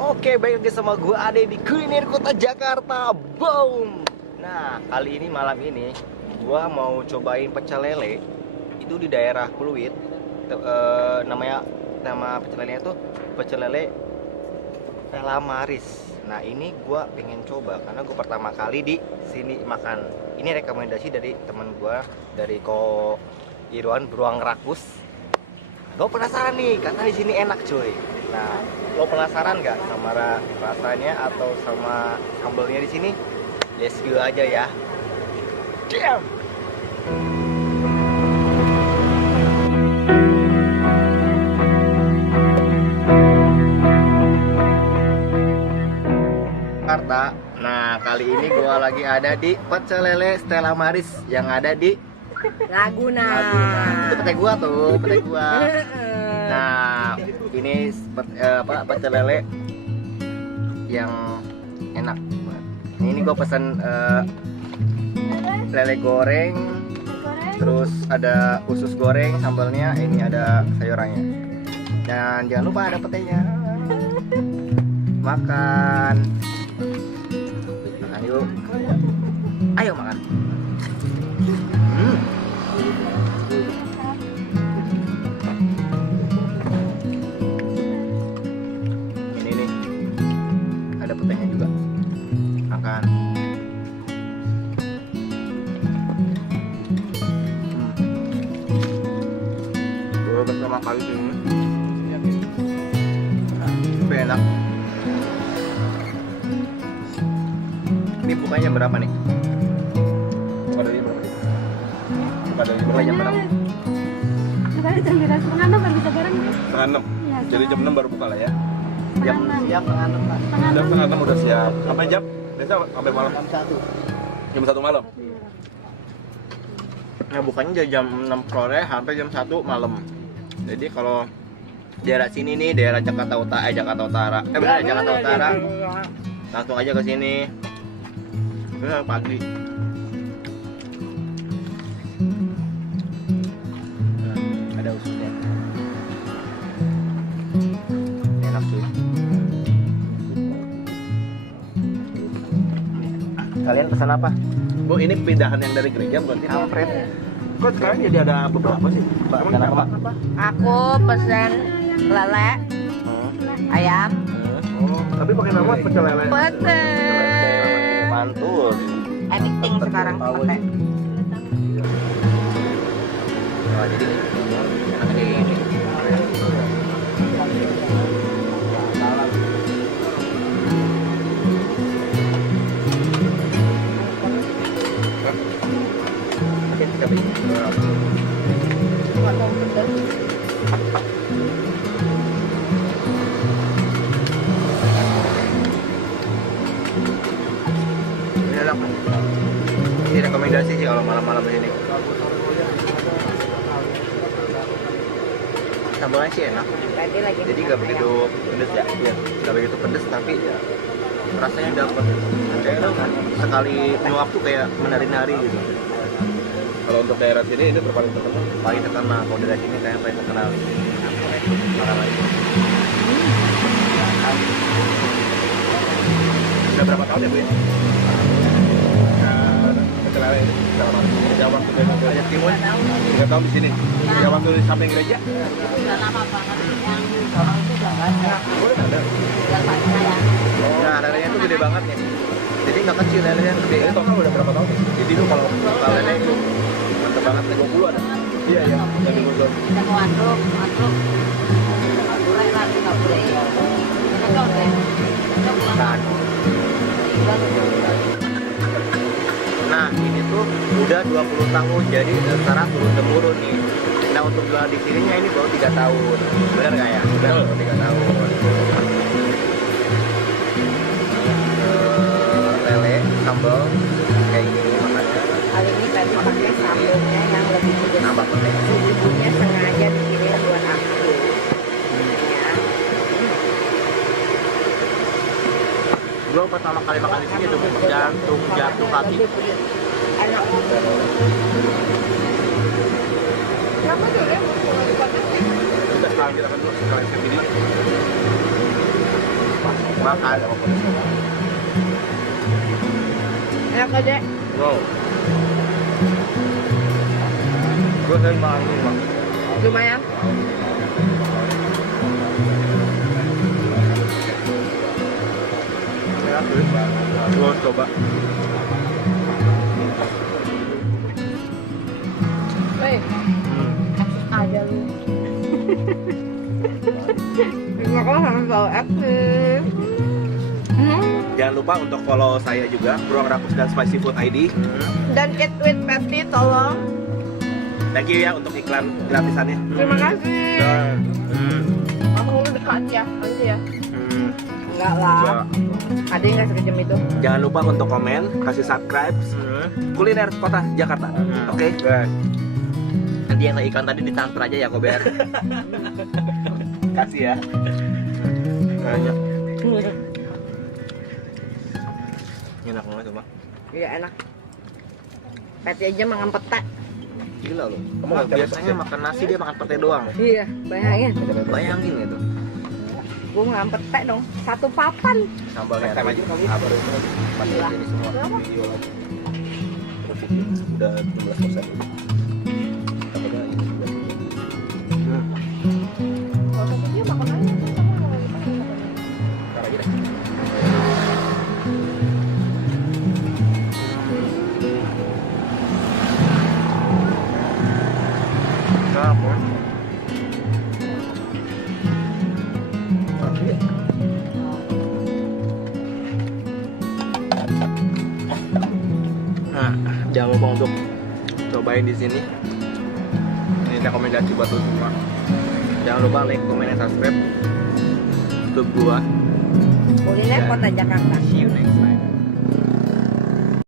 Oke, baik lagi sama gue Ade di Kuliner Kota Jakarta. Boom. Nah, kali ini malam ini gue mau cobain pecel lele. Itu di daerah Pluit. Nama pecel lele itu pecel lele Stella Maris. Nah, ini gue pengen coba karena gue pertama kali di sini makan. Ini rekomendasi dari teman gue dari Ko Irwan Beruang Rakus. Gue penasaran nih, karena di sini enak cuy. Nah, lo penasaran nggak sama rasanya atau sama sambelnya di sini? Let's go aja ya. Damn. Jakarta. Nah, kali ini gue lagi ada di pecel lele Stella Maris yang ada di Laguna. Itu petai gua tuh, petai gua. Nah, ini pecel lele yang enak banget. Ini gua pesan lele goreng, terus ada usus goreng, sambalnya, ini ada sayurannya. Dan jangan lupa ada petainya. Makan. Makan yuk. Ayo makan. Ini nih ada petainya juga. Makan. Gue pertama kali ini. Enak. Ini bukanya berapa nih? Buka dari berapa? Buka jam berapa? Bukannya jam 5:30 baru bisa bareng ya? 5:30. Iya, Jadi jam 6 baru buka lah ya. Jam siap setengah 6 Pak. Jam setengah 6 udah siap. Sampai jam? Biasa sampai malam. Jam 1. Jam 1 malam. Nah, bukanya dari jam 6 sore sampai jam 1 malam. Jadi kalau daerah sini nih, daerah Jakarta Utara, benar Jakarta Utara, langsung aja ke sini. Benar pagi. Nah, ada ususnya. Enak tuh. Kalian pesan apa? Bu, ini pindahan yang dari gereja bukan sih? Kampret. Kok sekarang jadi ada beberapa sih? Pak, Emang kenapa, Pak? Aku pesen lele, ayam, Oh, tapi pakai nama pecel lele. pesen. Mantul. Everything sekarang pakai. Nah, jadi enak di ini. Oke, siap. Ini enak. Ini rekomendasi sih kalau malam-malam ini. Sambalnya sih enak. Lagi. Jadi nggak begitu pedes ya, nggak begitu pedes tapi rasanya dapet. Kayak sekali nyuap tuh kayak menari-nari gitu. Kalau untuk daerah sini ini paling terkenal. Paling terkenal kalau dari sini kayak paling terkenal. Makan lagi. Udah berapa tahun ya, Bu ya? Pecel lele ini dalam sejak waktu dari gereja Timur. 3 tahun di sini. Sejak waktu di samping gereja. Udah lama banget yang orang itu udah banyak. Oh, ada. Udah banyak ya. Nah, lelenya tuh gede banget nih. Jadi nggak kecil lelenya gede. Ini total udah berapa tahun? Jadi lu kalau buka lele itu mantep banget nih. 20 ada. Iya, iya. Jadi mundur. Kita mau aduk. Nggak boleh lagi, nggak boleh. Kita udah. Kita pulang. Nah, ini tuh udah 20 tahun, jadi secara turun-temurun nih. Nah, untuk jual di sininya ini baru 3 tahun. Bener nggak ya? Udah baru 3 tahun. Lele, sambal, kayak gini makannya. Kali ini tadi pakai sambelnya yang lebih pedas. Nambah petai. Ibunya sengaja bikin buat aku. Ya. Gue pertama kali makan di sini tuh jantung jatuh hati. Enak. Berapa tuh ya? Udah sekarang kita kan dulu sekalian video. makan sama pedas. Enak gak, Dek? Wow. Gue sering makan ini bang. Lumayan. Enak tuh. Gue harus coba. Weh, ada lu. Terima kasih sama selalu aktif. Jangan lupa untuk follow saya juga, Bro Rakus dan Spicy Food ID. Dan Kit with Patty, tolong. Thank you ya untuk iklan gratisannya. Terima kasih. Kamu udah dekat ya, nanti ya. Enggak lah. Ada yang nggak sekejam itu? Jangan lupa untuk komen, kasih subscribe. Kuliner Kota Jakarta. Oke. Nanti yang iklan tadi ditransfer aja ya Kober. Kasih ya. Banyak. Enak banget tuh bang. Iya enak. Patty aja makan pete. Gila loh. Kamu biasanya makan nasi dia makan pete doang. Iya, bayangin. Bayangin gitu. Gue makan pete dong, satu papan. Sambalnya Makan aja kamu. Apa itu? Masih Iya. ini semua. Berapa? Video lagi. Udah 17%. Kalau satu dia makan aja. Ntar aja deh. Kamu. Nah, jangan lupa untuk cobain di sini. Ini rekomendasi buat lu semua. Jangan lupa like, comment, dan subscribe YouTube gua. Kuliner Kota Jakarta. See you next.